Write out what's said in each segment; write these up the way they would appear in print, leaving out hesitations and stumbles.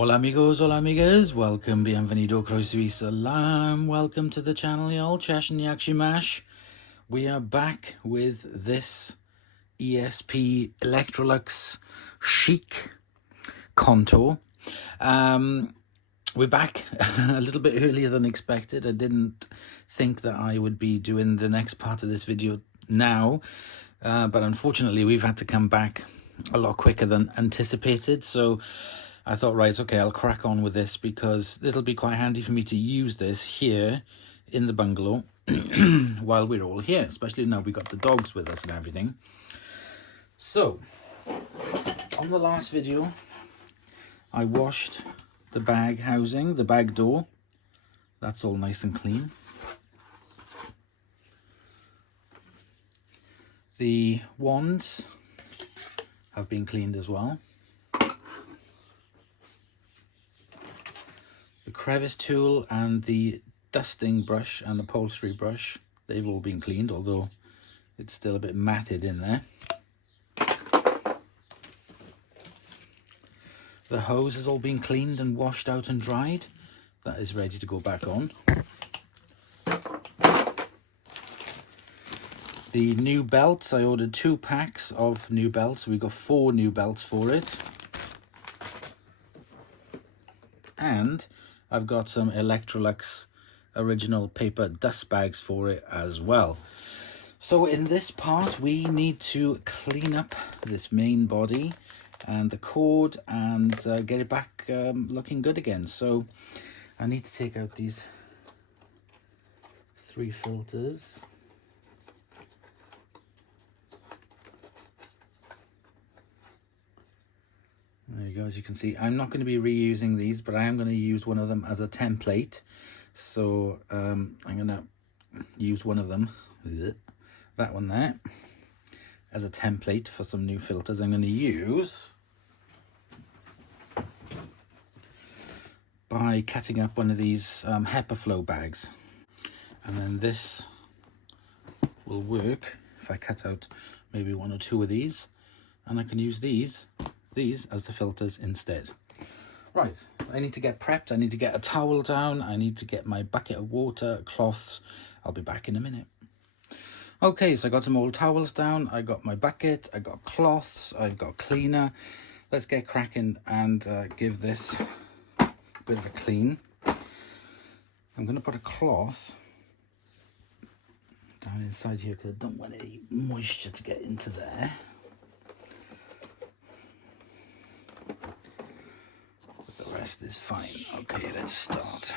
Hola amigos, hola amigas, welcome, bienvenido, Servisslimline, welcome to the channel, y'all, Chash and Yakshi Mash. We are back with this ESP Electrolux Chic contour. We're back a little bit earlier than expected. I didn't think that I would be doing the next part of this video now, but unfortunately we've had to come back a lot quicker than anticipated. So I thought, right, okay, I'll crack on with this because it'll be quite handy for me to use this here in the bungalow while we're all here, especially now we got the dogs with us and everything. So on the last video, I washed the bag housing, the bag door. That's all nice and clean. The wands have been cleaned as well. The crevice tool and the dusting brush and upholstery brush, they've all been cleaned, although it's still a bit matted in there. The hose has all been cleaned and washed out and dried. That is ready to go back on. The new belts, I ordered 2 packs of new belts. We got 4 new belts for it. And I've got some Electrolux original paper dust bags for it as well. So in this part, we need to clean up this main body and the cord and get it back looking good again. So I need to take out these 3 filters. There you go. As you can see, I'm not going to be reusing these, but I am going to use one of them as a template. So I'm going to use one of them, that one there, as a template for some new filters. I'm going to use by cutting up one of these HEPA flow bags, and then this will work if I cut out maybe 1 or 2 of these, and I can use these as the filters instead. Right, I need to get prepped. I need to get a towel down. I need to get my bucket of water, cloths. I'll be back in a minute. Okay, so I got some old towels down. I got my bucket. I got cloths. I've got cleaner. Let's get cracking and give this a bit of a clean. I'm going to put a cloth down inside here because I don't want any moisture to get into there. The rest is fine. Okay, let's start.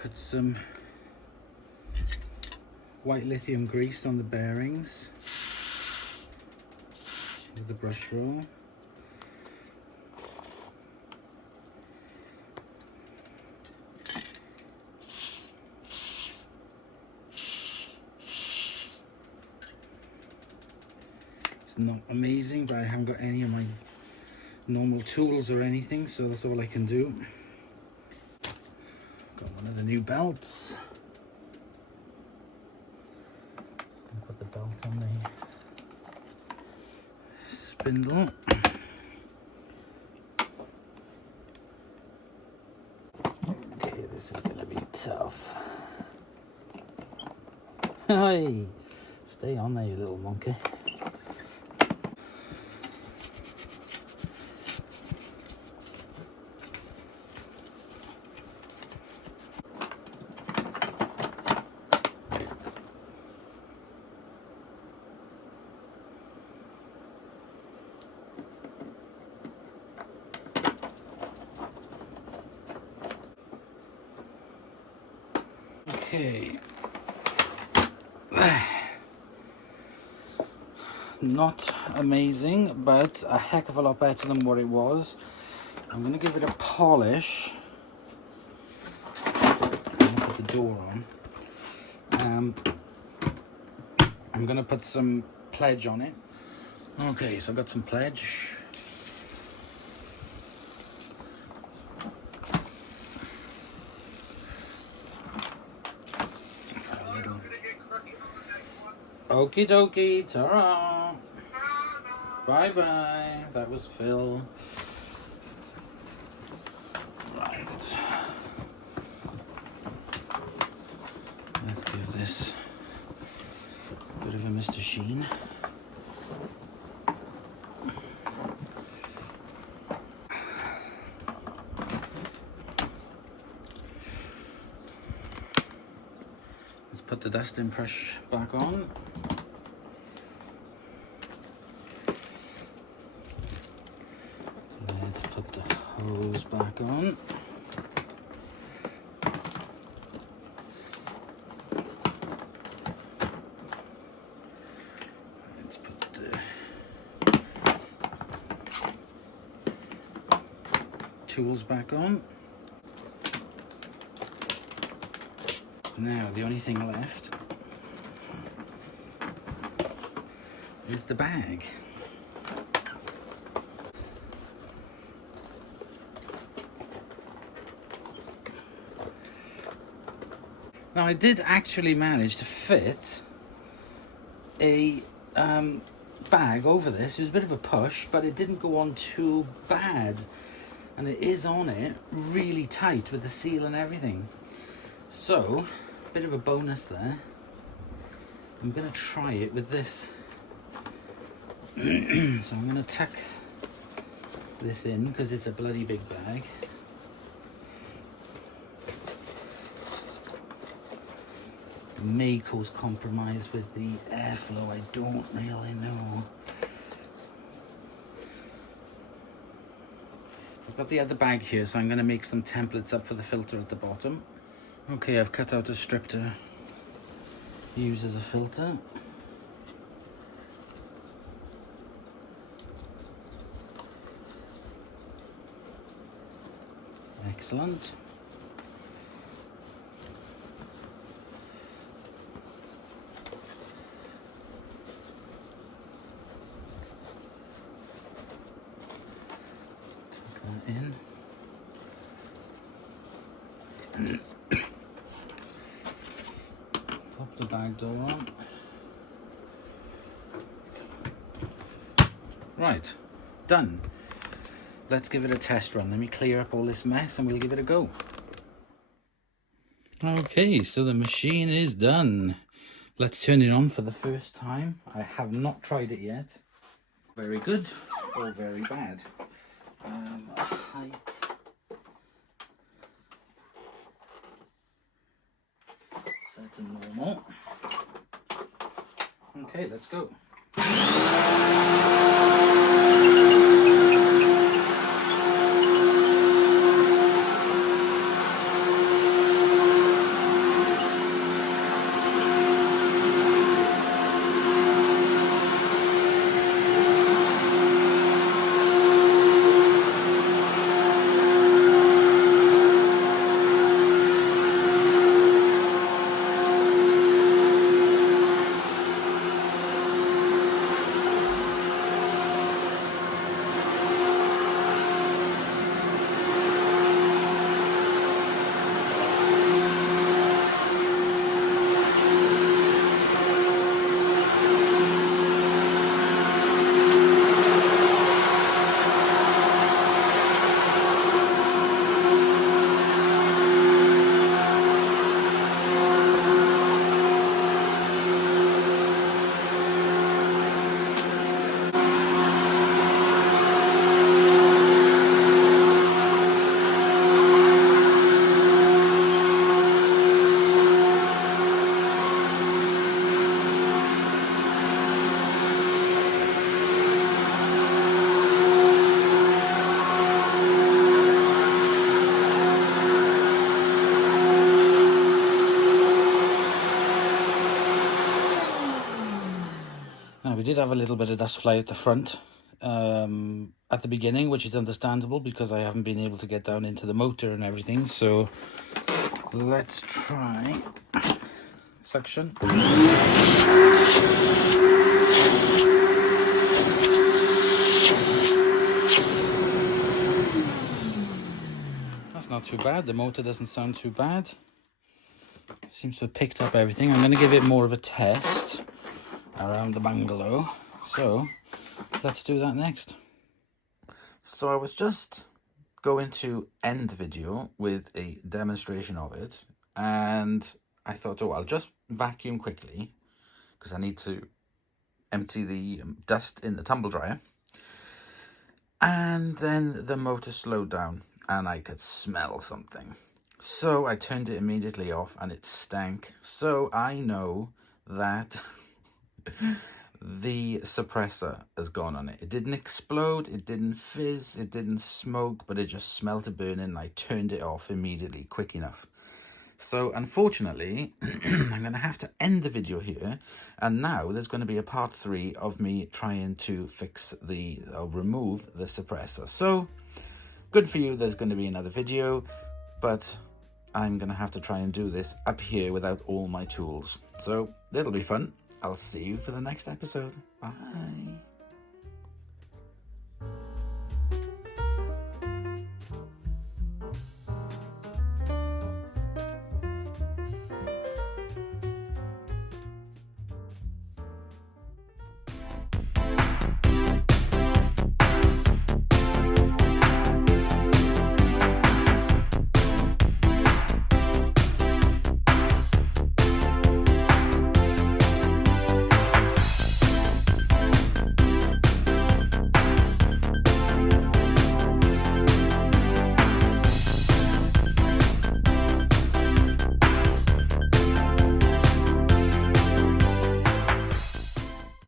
put some white lithium grease on the bearings with the brush roll. It's not amazing, but I haven't got any of my normal tools or anything, so that's all I can do. Got one of the new belts. Just gonna put the belt on the spindle. Okay, this is gonna be tough. Hey, stay on there, you little monkey. Okay. Not amazing, but a heck of a lot better than what it was. I'm going to give it a polish. I'm going to put the door on. I'm going to put some pledge on it. Okay, so I've got some pledge. Okie dokie, ta-ra! Bye-bye, that was Phil. Right. Let's give this a bit of a Mr. Sheen. Let's put the dusting brush back on. Let's put the hose back on. Let's put the tools back on. Now the only thing left is the bag. Now I did actually manage to fit a bag over this. It was a bit of a push, but it didn't go on too bad. And it is on it really tight with the seal and everything. So, a bit of a bonus there. I'm going to try it with this. So I'm going to tuck this in because it's a bloody big bag. It may cause compromise with the airflow, I don't really know. I've got the other bag here, so I'm going to make some templates up for the filter at the bottom. Okay, I've cut out a strip to use as a filter. Excellent. Tuck that in. Pop the bag door on. Right, done. Let's give it a test run. Let me clear up all this mess and we'll give it a go. Okay, so the machine is done. Let's turn it on for the first time. I have not tried it yet. Very good or very bad. Height. Set to normal. Okay, let's go. we did have a little bit of dust fly at the front at the beginning, which is understandable because I haven't been able to get down into the motor and everything. So let's try suction. That's not too bad. The motor doesn't sound too bad. Seems to have picked up everything. I'm going to give it more of a test around the bungalow. So let's do that next. So I was just going to end the video with a demonstration of it, and I thought, oh, I'll just vacuum quickly because I need to empty the dust in the tumble dryer. And then the motor slowed down and I could smell something. So I turned it immediately off and it stank. So I know that the suppressor has gone on it. It didn't explode, it didn't fizz, it didn't smoke, but it just smelled of burning, and I turned it off immediately, quick enough. So unfortunately, I'm going to have to end the video here, and now there's going to be a part 3 of me trying to fix remove the suppressor. So good for you, there's going to be another video, but I'm going to have to try and do this up here without all my tools. So it'll be fun. I'll see you for the next episode. Bye.